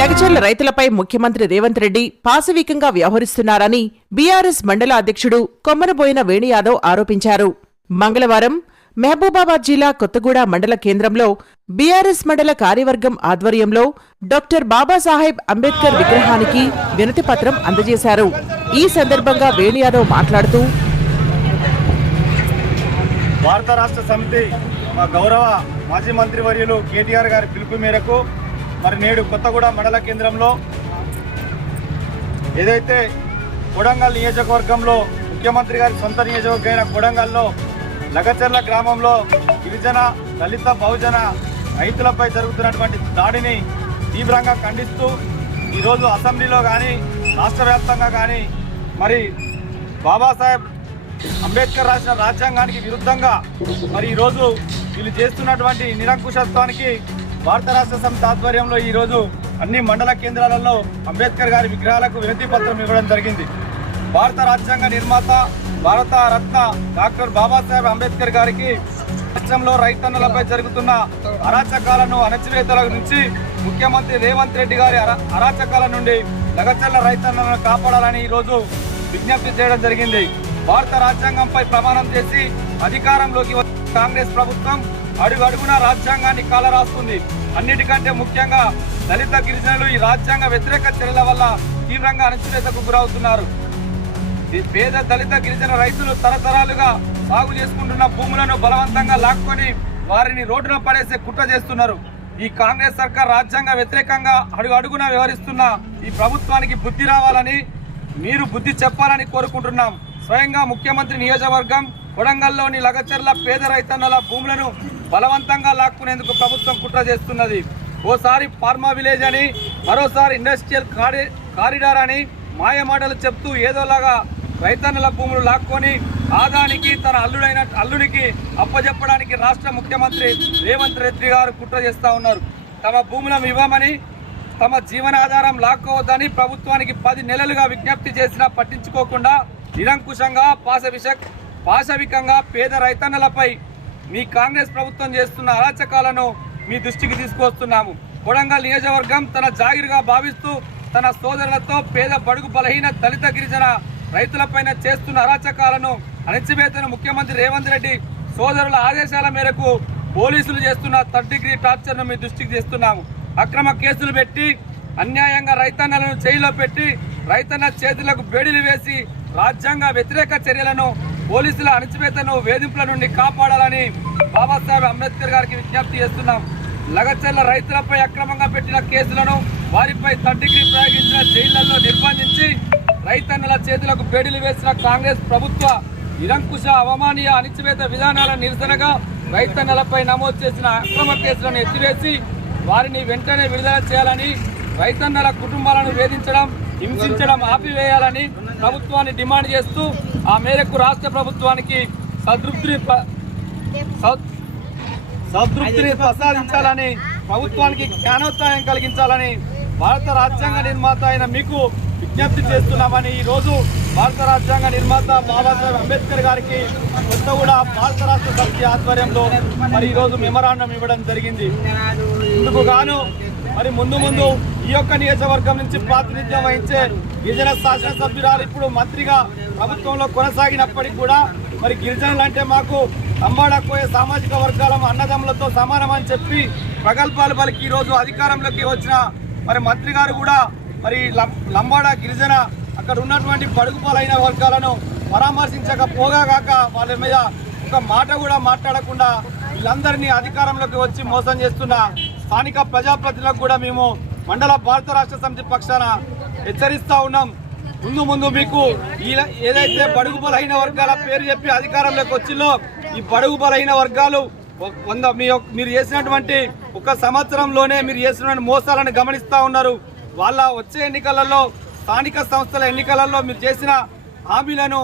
లగచర్ల రైతులపై ముఖ్యమంత్రి రేవంత్ రెడ్డి పాశవికంగా వ్యవహరిస్తున్నారని బీఆర్ఎస్ మండల అధ్యక్షుడు కొమ్మనబోయిన వేణుయాదవ్ ఆరోపించారు. మంగళవారం మహబూబాబాద్ జిల్లా కొత్తగూడ మండల కేంద్రంలో బీఆర్ఎస్ మండల కార్యవర్గం ఆధ్వర్యంలో డాక్టర్ బాబాసాహెబ్ అంబేద్కర్ విగ్రహానికి వినతిపత్రం అందజేశారు. ఈ సందర్భంగా వేణుయాదవ్ మాట్లాడుతూ భారత రాష్ట్ర సమితి మా గౌరవ మాజీ మంత్రివర్యులు కేటీఆర్ గారి పిలుపు మేరకు మరి నేడు కొత్తగూడ మండల కేంద్రంలో ఏదైతే కొడంగల్ నియోజకవర్గంలో ముఖ్యమంత్రి గారి సొంత నియోజకవర్గమైన కొడంగల్లో లగచర్ల గ్రామంలో గిరిజన దళిత బహుజన రైతులపై జరుగుతున్నటువంటి దాడిని తీవ్రంగా ఖండిస్తూ ఈరోజు అసెంబ్లీలో కానీ రాష్ట్ర వ్యాప్తంగా కానీ మరి బాబాసాహెబ్ అంబేద్కర్ రాసిన రాజ్యాంగానికి విరుద్ధంగా మరి ఈరోజు వీళ్ళు చేస్తున్నటువంటి నిరంకుశత్వానికి భారత రాష్ట్ర సమితి ఆధ్వర్యంలో ఈరోజు అన్ని మండల కేంద్రాలలో అంబేద్కర్ గారి విగ్రహాలకు వినతి పత్రం ఇవ్వడం జరిగింది. భారత రాజ్యాంగ నిర్మాత భారత రత్న డాక్టర్ బాబాసాహెబ్ అంబేద్కర్ గారికి రాష్ట్రంలో రైతన్నలపై జరుగుతున్న అరాచకాలను అణచివేతల నుంచి ముఖ్యమంత్రి రేవంత్ రెడ్డి గారి అరాచకాల నుండి లగచర్ల రైతన్నలను కాపాడాలని ఈరోజు విజ్ఞప్తి చేయడం జరిగింది. భారత రాజ్యాంగంపై ప్రమాణం చేసి అధికారంలోకి వచ్చిన కాంగ్రెస్ ప్రభుత్వం అడుగు అడుగున రాజ్యాంగాన్ని కాలరాస్తుంది. అన్నిటికంటే ముఖ్యంగా దళిత గిరిజనులు ఈ రాజ్యాంగ వ్యతిరేక చర్యల వల్ల తీవ్రంగా అణచివేతకు గురవుతున్నారు. ఈ పేద దళిత గిరిజన రైతులు తరతరాలుగా సాగు చేసుకుంటున్న భూములను బలవంతంగా లాక్కొని వారిని రోడ్డున పడేసే కుట్ర చేస్తున్నారు. ఈ కాంగ్రెస్ సర్కార్ రాజ్యాంగ వ్యతిరేకంగా అడుగు అడుగున వ్యవహరిస్తున్న ఈ ప్రభుత్వానికి బుద్ధి రావాలని మీరు బుద్ధి చెప్పాలని కోరుకుంటున్నాం. స్వయంగా ముఖ్యమంత్రి నియోజకవర్గం కొడంగల్లోని లగచర్ల పేద రైతన్నల భూములను బలవంతంగా లాక్కునేందుకు ప్రభుత్వం కుట్ర చేస్తున్నది. ఓసారి ఫార్మా విలేజ్ అని మరోసారి ఇండస్ట్రియల్ కారి కారిడార్ అని మాయమాటలు చెప్తూ ఏదోలాగా రైతన్నల భూములు లాక్కొని ఆదానికి తన అల్లుడైన అల్లునికి అప్పజెప్పడానికి రాష్ట్ర ముఖ్యమంత్రి రేవంత్ రెడ్డి గారు కుట్ర చేస్తా ఉన్నారు. తమ భూములను ఇవ్వమని తమ జీవనాధారం లాక్కోవద్దని ప్రభుత్వానికి పది నెలలుగా విజ్ఞప్తి చేసినా పట్టించుకోకుండా నిరంకుశంగా పాశవిష పాశవికంగా పేద రైతన్నలపై మీ కాంగ్రెస్ ప్రభుత్వం చేస్తున్న అరాచకాలను మీ దృష్టికి తీసుకొస్తున్నాము కొడంగల్ నియోజకవర్గం తన జాగిరిగా భావిస్తూ తన సోదరులతో పేద బడుగు బలహీన దళిత గిరిజన రైతులపైన చేస్తున్న అరాచకాలను అణచివేతను ముఖ్యమంత్రి రేవంత్ రెడ్డి సోదరుల ఆదేశాల మేరకు పోలీసులు చేస్తున్న థర్డ్ డిగ్రీ టార్చర్ను మీ దృష్టికి తెస్తున్నాము. అక్రమ కేసులు పెట్టి అన్యాయంగా రైతన్నలను జైల్లో పెట్టి రైతన్న చేతులకు బేడీలు వేసి రాజ్యాంగ వ్యతిరేక చర్యలను పోలీసుల అణచివేతను వేధింపుల నుండి కాపాడాలని బాబాసాహెబ్ అంబేద్కర్ గారికి విజ్ఞప్తి చేస్తున్నాం. లగచర్ల రైతులపై అక్రమంగా పెట్టిన కేసులను వారిపై తండ్రికి ప్రయోగించిన జైళ్ళలో నిర్బంధించి రైతన్నల చేతులకు బేడీలు వేసిన కాంగ్రెస్ ప్రభుత్వ నిరంకుశ అవమానీయ అణిచివేత విధానాల నిరసనగా రైతన్నలపై నమోదు చేసిన అక్రమ కేసులను ఎత్తివేసి వారిని వెంటనే విడుదల చేయాలని రైతన్నల కుటుంబాలను వేధించడం హింసించడం ఆపివేయాలని ప్రభుత్వాన్ని డిమాండ్ చేస్తూ ఆ మేరకు రాష్ట్ర ప్రభుత్వానికి సంతృప్తిని సదృప్తిని సంతృప్తిని ప్రసాదించాలని ప్రభుత్వానికి జ్ఞానోత్సాయం కలిగించాలని భారత రాజ్యాంగ నిర్మాత అయిన మీకు విజ్ఞప్తి చేస్తున్నామని ఈరోజు భారత రాజ్యాంగ నిర్మాత బాబాసాహెబ్ అంబేద్కర్ గారికి కొత్తగూడ భారత రాష్ట్ర సమితి ఆధ్వర్యంలో మరి ఈరోజు మెమరాండం ఇవ్వడం జరిగింది. ఇందుకు గాను మరి ముందు ముందు ఈ యొక్క నియోజకవర్గం నుంచి ప్రాతినిధ్యం వహించే గిరిజన శాసనసభ్యురాలు ఇప్పుడు మంత్రిగా ప్రభుత్వంలో కొనసాగినప్పటికీ కూడా మరి గిరిజనులు అంటే మాకు అంబాడకపోయే సామాజిక వర్గాల అన్నదమ్ములతో సమానమని చెప్పి ప్రగల్భాలు పలికి ఈరోజు అధికారంలోకి వచ్చిన మరి మంత్రి గారు కూడా మరి లం- లంబాడ గిరిజన అక్కడ ఉన్నటువంటి బడుగు పాలైన వర్గాలను పరామర్శించకపోగా కాక వాళ్ళ మీద ఒక మాట కూడా మాట్లాడకుండా వీళ్ళందరినీ అధికారంలోకి వచ్చి మోసం చేస్తున్న స్థానిక ప్రజాప్రతినిధులకు కూడా మేము మండల భారత రాష్ట్ర సమితి పక్షాన హెచ్చరిస్తా ఉన్నాం. ముందు ముందు మీకు ఏదైతే బడుగు బలహీన వర్గాల పేరు చెప్పి అధికారంలోకి వచ్చిందో ఈ బడుగు బలహీన వర్గాలు వంద మీ మీరు చేసినటువంటి ఒక సంవత్సరంలోనే మీరు చేసినటువంటి మోసాలను గమనిస్తూ ఉన్నారు. వాళ్ళ వచ్చే ఎన్నికలలో స్థానిక సంస్థల ఎన్నికలలో మీరు చేసిన హామీలను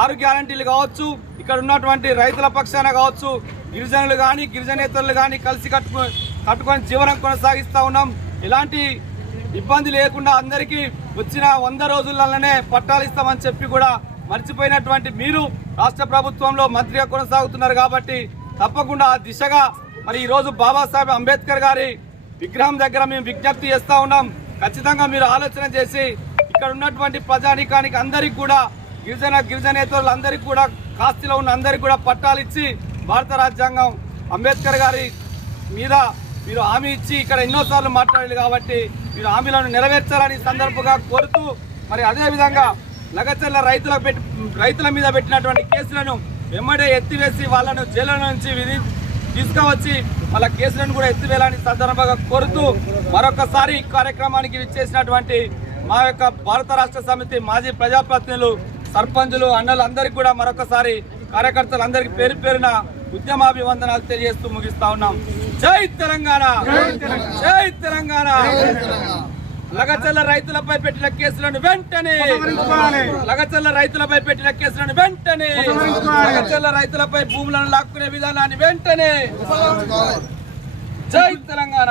ఆరు గ్యారంటీలు కావచ్చు ఇక్కడ ఉన్నటువంటి రైతుల పక్షాన కావచ్చు గిరిజనులు కానీ గిరిజనేతరులు కానీ కలిసి కట్టుకు కట్టుకొని జీవనం కొనసాగిస్తూ ఉన్నాం. ఎలాంటి ఇబ్బంది లేకుండా అందరికీ వచ్చిన వంద రోజులలోనే పట్టాలు ఇస్తామని చెప్పి కూడా మర్చిపోయినటువంటి మీరు రాష్ట్ర ప్రభుత్వంలో మంత్రిగా కొనసాగుతున్నారు కాబట్టి తప్పకుండా ఆ దిశగా మరి ఈరోజు బాబాసాహెబ్ అంబేద్కర్ గారి విగ్రహం దగ్గర మేము విజ్ఞప్తి చేస్తూ ఉన్నాం. ఖచ్చితంగా మీరు ఆలోచన చేసి ఇక్కడ ఉన్నటువంటి ప్రజానీకానికి అందరికి కూడా గిరిజన గిరిజనేతరులందరికీ కూడా కాస్తిలో ఉన్న అందరికి కూడా పట్టాలు ఇచ్చి భారత రాజ్యాంగం అంబేద్కర్ గారి మీద మీరు హామీ ఇచ్చి ఇక్కడ ఎన్నోసార్లు మాట్లాడారు కాబట్టి మీరు హామీలను నెరవేర్చాలని సందర్భంగా కోరుతూ మరి అదే విధంగా లగచర్ల రైతుల పెట్టి రైతుల మీద పెట్టినటువంటి కేసులను వెంబడే ఎత్తివేసి వాళ్ళను జైలు నుంచి విధి తీసుకువచ్చి వాళ్ళ కేసులను కూడా ఎత్తివేయాలని సందర్భంగా కోరుతూ మరొకసారి ఈ కార్యక్రమానికి విచ్చేసినటువంటి మా యొక్క భారత రాష్ట్ర సమితి మాజీ ప్రజాప్రతినిధులు సర్పంచులు అన్నలు అందరికీ కూడా మరొకసారి కార్యకర్తలు అందరికీ పేరు పేరున ఉద్యమాభివందనాలు తెలియజేస్తూ ముగిస్తా ఉన్నాం. జై తెలంగాణ! జై తెలంగాణ! లగచల్ల రైతులపై పెట్టిన కేసులను వెంటనే లగచల్ల రైతులపై పెట్టిన కేసులను వెంటనే లగచల్ల రైతులపై భూములను లాక్కునే విధానాన్ని వెంటనే జై తెలంగాణ!